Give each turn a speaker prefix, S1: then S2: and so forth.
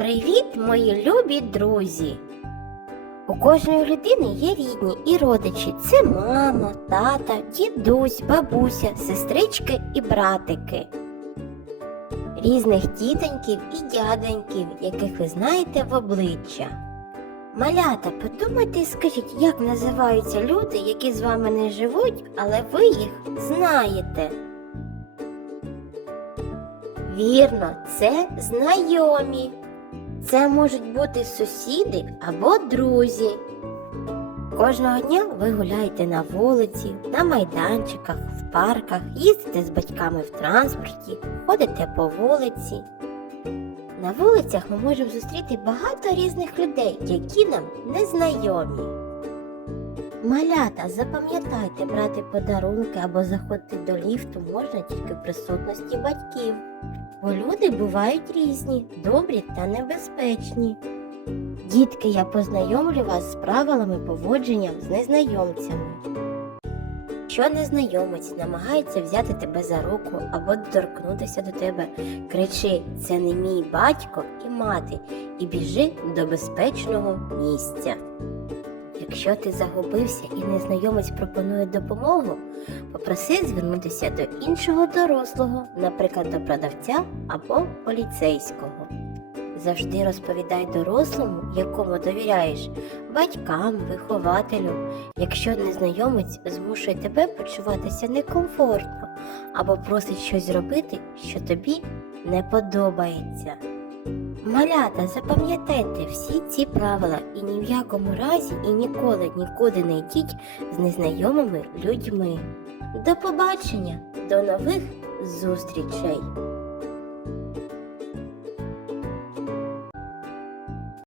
S1: Привіт, мої любі друзі! У кожної людини є рідні і родичі. Це мама, тата, дідусь, бабуся, сестрички і братики. Різних тітоньків і дяденьків, яких ви знаєте в обличчя. Малята, подумайте і скажіть, як називаються люди, які з вами не живуть, але ви їх знаєте. Вірно, це знайомі. Це можуть бути сусіди або друзі. Кожного дня ви гуляєте на вулиці, на майданчиках, в парках, їздите з батьками в транспорті, ходите по вулиці. На вулицях ми можемо зустріти багато різних людей, які нам не знайомі. Малята, запам'ятайте, брати подарунки або заходити до ліфту можна тільки в присутності батьків. Бо люди бувають різні, добрі та небезпечні. Дітки, я познайомлю вас з правилами поводження з незнайомцями. Якщо незнайомець намагається взяти тебе за руку або доторкнутися до тебе, кричи це не мій батько і мати, і біжи до безпечного місця. Якщо ти загубився і незнайомець пропонує допомогу, попроси звернутися до іншого дорослого, наприклад, до продавця або поліцейського. Завжди розповідай дорослому, якому довіряєш, батькам, вихователю, якщо незнайомець змушує тебе почуватися некомфортно або просить щось зробити, що тобі не подобається. Малята, запам'ятайте всі ці правила і ні в якому разі і ніколи нікуди не йдіть з незнайомими людьми. До побачення, до нових зустрічей!